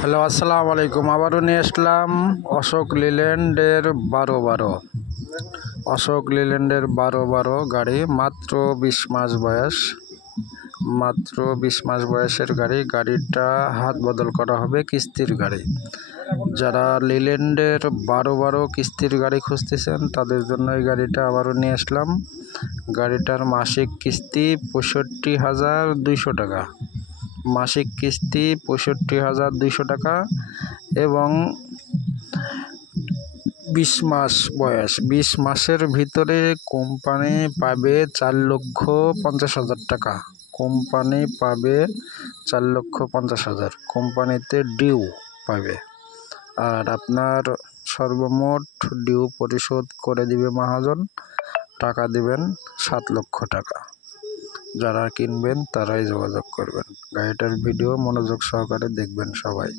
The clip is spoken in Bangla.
হ্যালো, আসসালামু আলাইকুম। আবারও নিয়ে আসলাম অশোক লিল্যান্ডের 12 অশোক লিল্যান্ডের 12 গাড়ি। মাত্র 20 মাস বয়স, মাত্র 20 মাস বয়সের গাড়ি। গাড়িটা হাত বদল করা হবে, কিস্তির গাড়ি। যারা লিল্যান্ডের 12 কিস্তির গাড়ি খুঁজতেছেন তাদের জন্য এই গাড়িটা আবারও নিয়ে আসলাম। গাড়িটার মাসিক কিস্তি 65,200 টাকা। মাসিক কিস্তি 65,200 টাকা এবং 20 মাস বয়স। 20 মাসের ভিতরে কোম্পানি পাবে 4,50,000 টাকা। কোম্পানি পাবে 4,50,000। কোম্পানিতে ডিউ পাবে। আর আপনার সর্বমোট ডিউ পরিশোধ করে দিবে মহাজন। টাকা দিবেন 7 লক্ষ টাকা। যারা কিনবেন তারাই যোগাযোগ করবেন। গাড়িটার ভিডিও মনোযোগ সহকারে দেখবেন সবাই।